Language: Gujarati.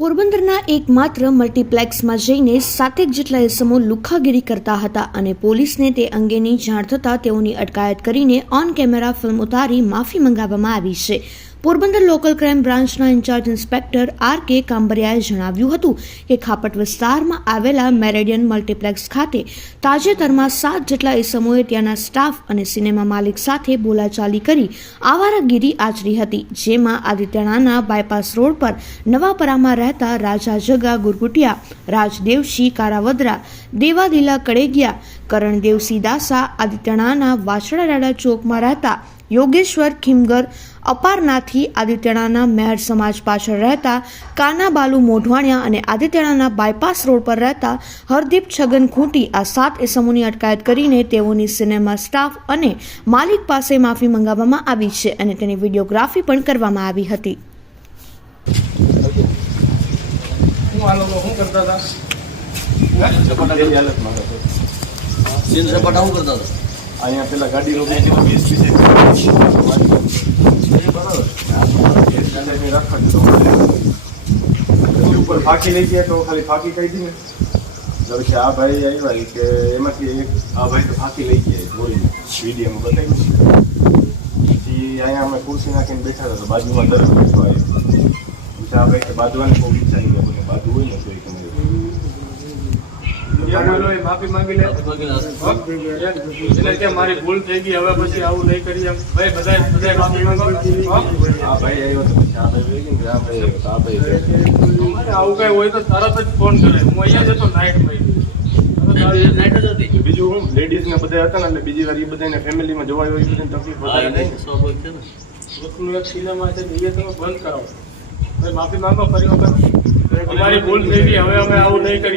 પોરબંદરના એકમાત્ર મલ્ટીપ્લેક્સમાં જઈને 7 જેટલા ઇસમો લુખ્ખાગીરી કરતા હતા અને પોલીસને તે અંગેની જાણ થતાં તેઓની અટકાયત કરીને ઓન કેમેરા ફિલ્મ ઉતારી માફી મંગાવવામાં આવી છે। પોરબંદર લોકલ ક્રાઇમ બ્રાન્ચના ઇન્ચાર્જ ઇન્સ્પેક્ટર આર.કે. કાંબરિયાએ જણાવ્યું હતું કે ખાપટ વિસ્તારમાં આવેલા મેરેડિયન મલ્ટીપ્લેક્સ ખાતે તાજેતરમાં 7 જેટલા ઇસમોએ ત્યાંના સ્ટાફ અને સિનેમા માલિક સાથે બોલાચાલી કરી આવારાગીરી આચરી હતી, જેમાં આદિત્યણાના બાયપાસ રોડ પર નવાપરામાં રહેતા રાજા જગા ગુરગુટિયા, રાજદેવસિંહ કારાવદરા, દેવાદિલા કડેગિયા, કરણદેવસિંહ દાસા, આદિત્યણાના વાછડાડાડા ચોકમાં રહેતા યોગેશ્વર ખીમગર અપારનાથી, આદિત્યણાના મેહર સમાજ પાછળ રહેતા કાનાબાલુ મોઢવાણિયા અને આદિત્યણાના બાયપાસ રોડ પર રહેતા હરદીપ છગન ખૂંટી આ 7 ઇસમોની અટકાયત કરીને તેઓની સિનેમા સ્ટાફ અને માલિક પાસે માફી મંગાવવામાં આવી છે અને તેની વિડીયોગ્રાફી પણ કરવામાં આવી હતી। અહીંયા પેલા ગાડી ઉપર ફાંકી લઈ ગયા તો ખાલી ફાંકી કહી દી ને કે આ ભાઈ આવ્યા કે એમાંથી એક આ ભાઈ તો ફાંકી લઈ ગયા જોઈ વિડીયોમાં બતાવ્યું પછી અહીંયા અમે ખુરશી નાખીને બેઠા હતા તો બાજુમાં દરજ બેઠો આવ્યો પછી આ ભાઈ બાજુવાની કોઈ ઈચ્છા નહીં કે બાજુ હોય ને તો એ માફી માંગી લે એટલે મારી ભૂલ થઈ ગઈ, હવે પછી આવું નહીં કરીએ ભાઈ, બધા માફી માંગો। હા ભાઈ આવ્યો તો પછી આ ભાઈ આવું કઈ હોય તો તરત જ ફોન કરે, હું અહીંયા જતો નાઇટ હતી બીજું હું લેડીઝ ને બધા હતા ને એટલે બીજી વાર એ બધાને ફેમિલીમાં જોવા હોય બધી તકલીફ એક સિનેમા છે એ તમે બંધ કરાવો, માફી માંગો ફરી વખત, અમારી ભૂલ થઈ ગઈ, હવે અમે આવું નહીં કરીએ।